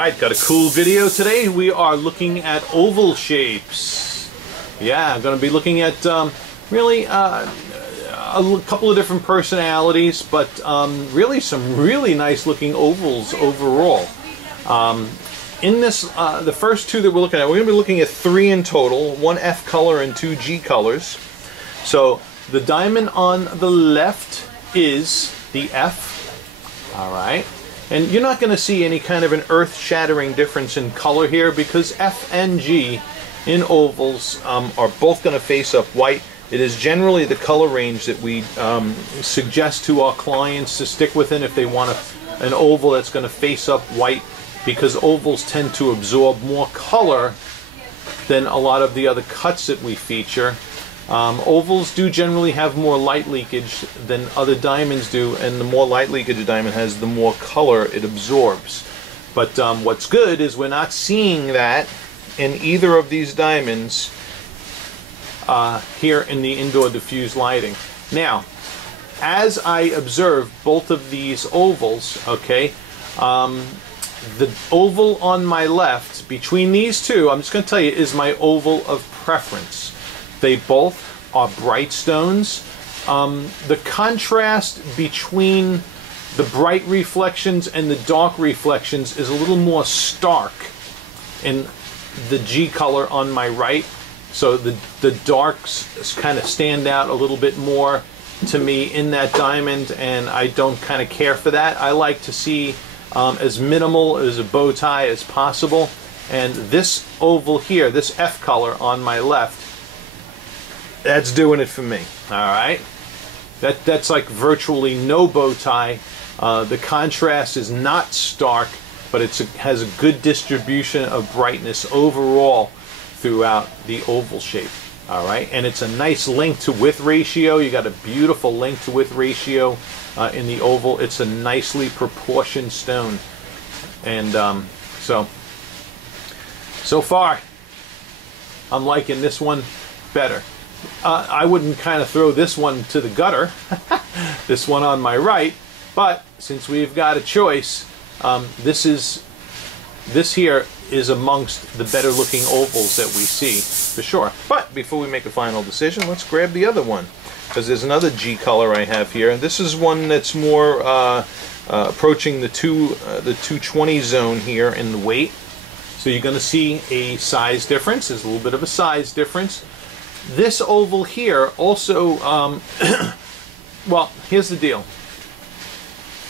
Alright, got a cool video today. We are looking at oval shapes. Yeah, I'm going to be looking at really a couple of different personalities, but really some really nice looking ovals overall. In this, the first two that we're looking at, we're going to be looking at 3 in total, 1 F color and 2 G colors. So the diamond on the left is the F. Alright. And you're not going to see any kind of an earth-shattering difference in color here because F and G in ovals are both going to face up white. It is generally the color range that we suggest to our clients to stick within if they want an oval that's going to face up white, because ovals tend to absorb more color than a lot of the other cuts that we feature. Ovals do generally have more light leakage than other diamonds do, and the more light leakage a diamond has, the more color it absorbs. But what's good is we're not seeing that in either of these diamonds here in the indoor diffuse lighting. Now, as I observe both of these ovals, okay, the oval on my left, between these two, I'm just going to tell you, is my oval of preference. They both are bright stones. The contrast between the bright reflections and the dark reflections is a little more stark in the G color on my right. So the darks kind of stand out a little bit more to me in that diamond, and I don't kind of care for that. I like to see as minimal as a bow tie as possible. And this oval here, this F color on my left, that's doing it for me. Alright, that's like virtually no bow tie. The contrast is not stark, but it has a good distribution of brightness overall throughout the oval shape. Alright, and it's a nice length to width ratio. You got a beautiful length to width ratio in the oval. It's a nicely proportioned stone, and so far I'm liking this one better. I wouldn't kind of throw this one to the gutter, this one on my right, but since we've got a choice, this here is amongst the better looking ovals that we see, for sure. But before we make a final decision, let's grab the other one, because there's another G color I have here, and this is one that's more approaching the 220 zone here in the weight. So you're going to see a size difference. There's a little bit of a size difference. This oval here also, well, here's the deal.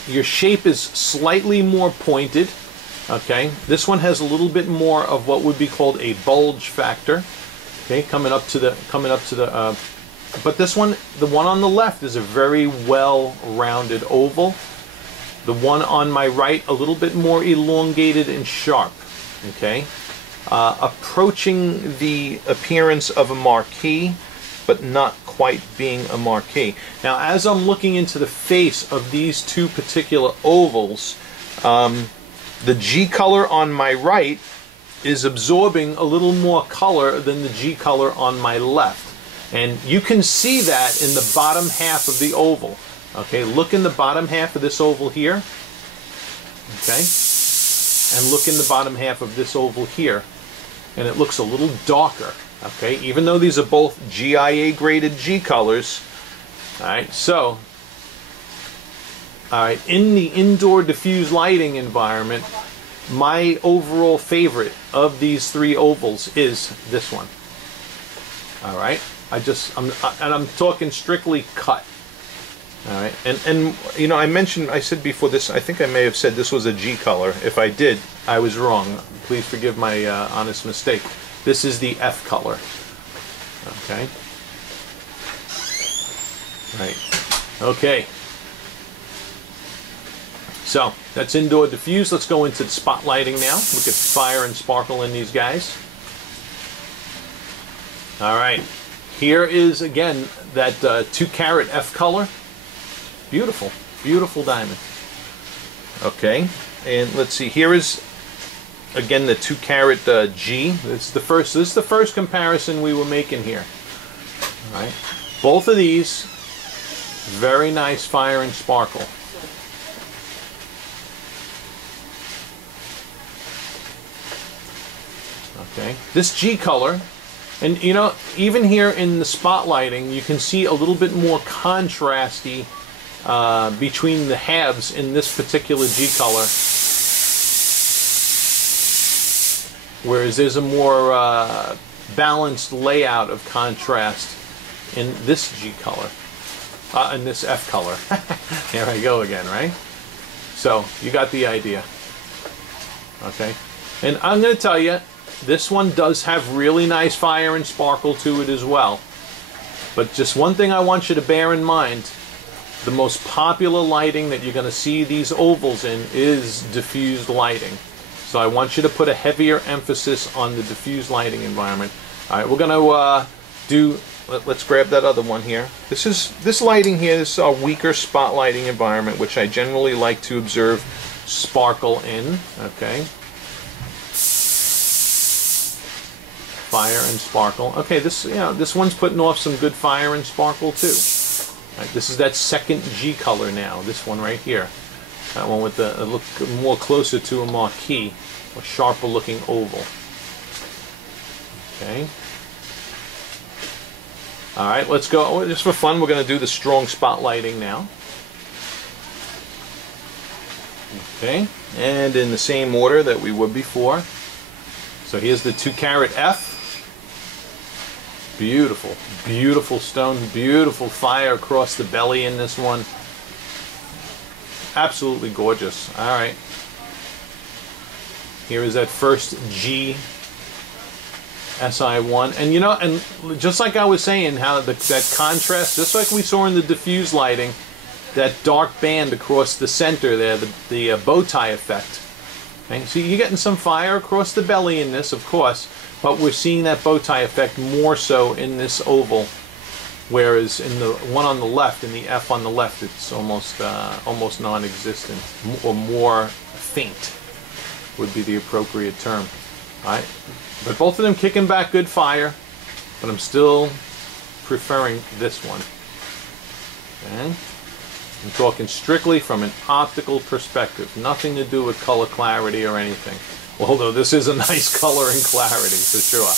Your shape is slightly more pointed, okay? This one has a little bit more of what would be called a bulge factor, okay? Coming up to the, but this one, the one on the left, is a very well-rounded oval. The one on my right, a little bit more elongated and sharp, okay? Approaching the appearance of a marquee, but not quite being a marquee. Now, as I'm looking into the face of these two particular ovals, the G color on my right is absorbing a little more color than the G color on my left. And you can see that in the bottom half of the oval. Okay, look in the bottom half of this oval here. Okay, and look in the bottom half of this oval here, and it looks a little darker. Okay, even though these are both GIA graded G colors. Alright, so in the indoor diffuse lighting environment, my overall favorite of these 3 ovals is this one. Alright, I'm talking strictly cut. Alright, and you know, I said before this, I think I may have said this was a G color. If I did, I was wrong. Please forgive my honest mistake. This is the F color. Okay. Right. Okay. So, that's indoor diffuse. Let's go into the spotlighting now. Look at fire and sparkle in these guys. Alright. Here is, again, that 2-carat F color. Beautiful, beautiful diamond. Okay, and let's see. Here is again the 2-carat G. This is the first comparison we were making here. All right, both of these very nice fire and sparkle. Okay, this G color, and you know, even here in the spotlighting, you can see a little bit more contrasty between the halves in this particular G color, whereas there's a more balanced layout of contrast in this G color, in this F color. Here I go again, right? So you got the idea. Okay, and I'm going to tell you, this one does have really nice fire and sparkle to it as well. But just one thing I want you to bear in mind, the most popular lighting that you're going to see these ovals in is diffused lighting. So I want you to put a heavier emphasis on the diffused lighting environment. All right, we're going to let's grab that other one here. This lighting here is a weaker spotlighting environment, which I generally like to observe sparkle in. Okay, fire and sparkle. Okay, this one's putting off some good fire and sparkle too. Right, this is that second G color now. This one right here, that one with the look more closer to a marquee, a sharper looking oval. Okay. All right, let's go. Just for fun, we're going to do the strong spotlighting now. Okay, and in the same order that we would before. So here's the 2-carat F. Beautiful, beautiful stone, beautiful fire across the belly in this one. Absolutely gorgeous. All right. Here is that first G SI1, and you know, and just like I was saying, how that contrast, just like we saw in the diffuse lighting, that dark band across the center there, the bow tie effect. Okay? So you're getting some fire across the belly in this, of course, but we're seeing that bow tie effect more so in this oval, whereas in the one on the left, in the F on the left, it's almost non-existent, or more faint would be the appropriate term. All right, but both of them kicking back good fire, but I'm still preferring this one. Okay, I'm talking strictly from an optical perspective, nothing to do with color clarity or anything. Although this is a nice color and clarity for sure.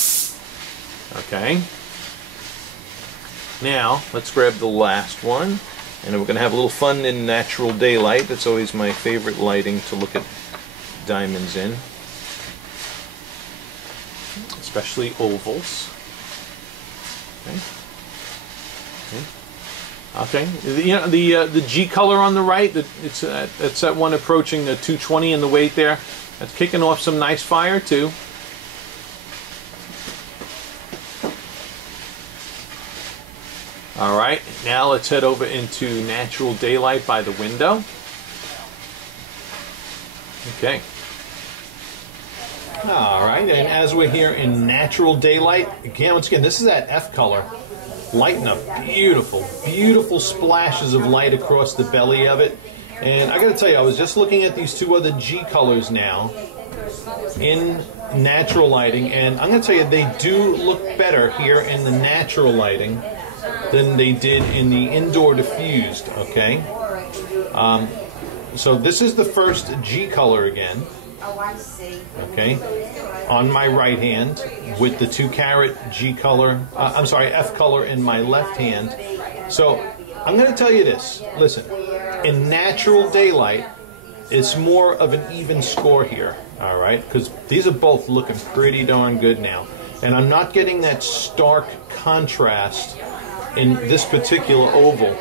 Okay. Now let's grab the last one, and we're going to have a little fun in natural daylight. That's always my favorite lighting to look at diamonds in, especially ovals. Okay. Okay. You know, the G color on the right, it's that one approaching the 220 in the weight there. That's kicking off some nice fire too. All right, now let's head over into natural daylight by the window. Okay. All right, and as we're here in natural daylight, once again, this is that F color, lighting up beautiful, beautiful splashes of light across the belly of it. And I got to tell you, I was just looking at these two other G colors now in natural lighting, and I'm going to tell you, they do look better here in the natural lighting than they did in the indoor diffused. Okay, so this is the first G color again. Okay, on my right hand with the 2-carat G color, I'm sorry, F color in my left hand. So I'm going to tell you this. Listen, in natural daylight, it's more of an even score here. All right, because these are both looking pretty darn good now, and I'm not getting that stark contrast in this particular oval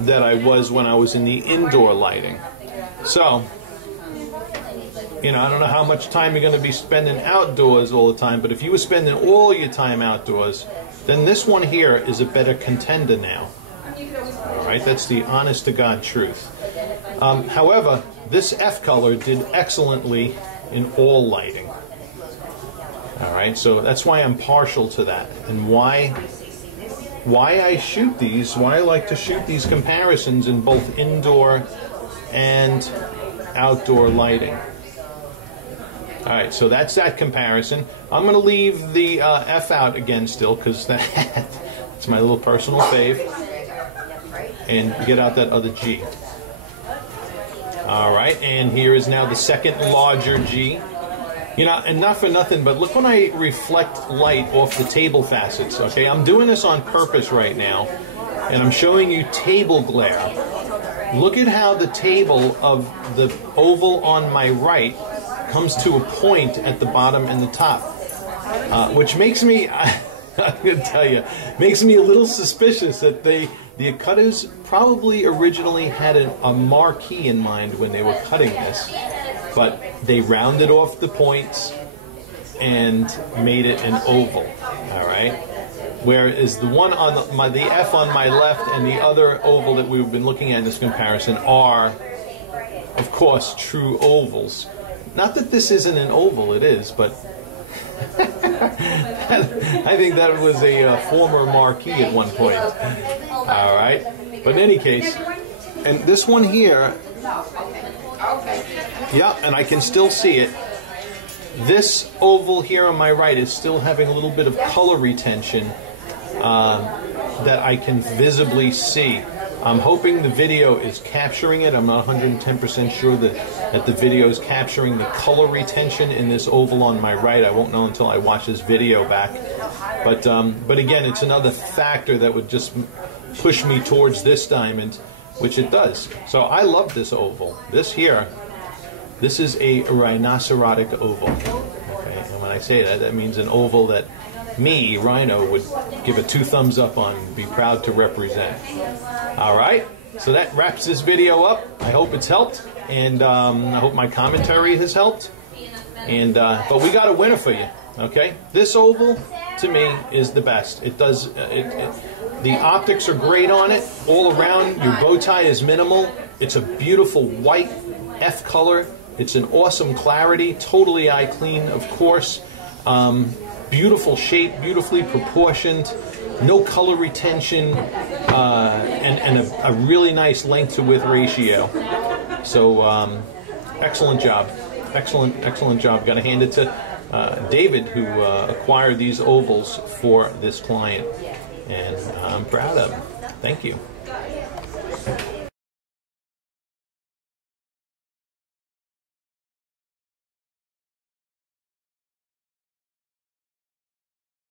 that I was when I was in the indoor lighting. So, you know, I don't know how much time you're going to be spending outdoors all the time, but if you were spending all your time outdoors, then this one here is a better contender now. All right, that's the honest to God truth. However, this F color did excellently in all lighting. All right, so that's why I'm partial to that, and why I shoot these, why I like to shoot these comparisons in both indoor and outdoor lighting. All right, so that's that comparison. I'm going to leave the F out again still, because that's my little personal fave, and get out that other G. All right, and here is now the second larger G. You know, and not for nothing, but look when I reflect light off the table facets, okay? I'm doing this on purpose right now, and I'm showing you table glare. Look at how the table of the oval on my right comes to a point at the bottom and the top, which makes me, I'm going to tell you, makes me a little suspicious that the cutters probably originally had a marquee in mind when they were cutting this, but they rounded off the points and made it an oval, all right? Whereas the one on the F on my left and the other oval that we've been looking at in this comparison are, of course, true ovals. Not that this isn't an oval, it is, but I think that was a former marquee at one point. All right, but in any case, and this one here, yeah, and I can still see it. This oval here on my right is still having a little bit of color retention that I can visibly see. I'm hoping the video is capturing it. I'm not 110% sure that the video is capturing the color retention in this oval on my right. I won't know until I watch this video back. But again, it's another factor that would just push me towards this diamond, which it does. So I love this oval. This here, this is a rhinocerotic oval. Okay, and when I say that, that means an oval that me, Rhino, would give a 2 thumbs up on and be proud to represent. All right, so that wraps this video up. I hope it's helped, and I hope my commentary has helped. And but we got a winner for you. Okay, this oval to me is the best. It does. The optics are great on it all around. Your bow tie is minimal. It's a beautiful white F color. It's an awesome clarity. Totally eye clean, of course. Beautiful shape, beautifully proportioned, no color retention, and a really nice length to width ratio. So excellent job, excellent job. Got to hand it to David, who acquired these ovals for this client, and I'm proud of him. Thank you.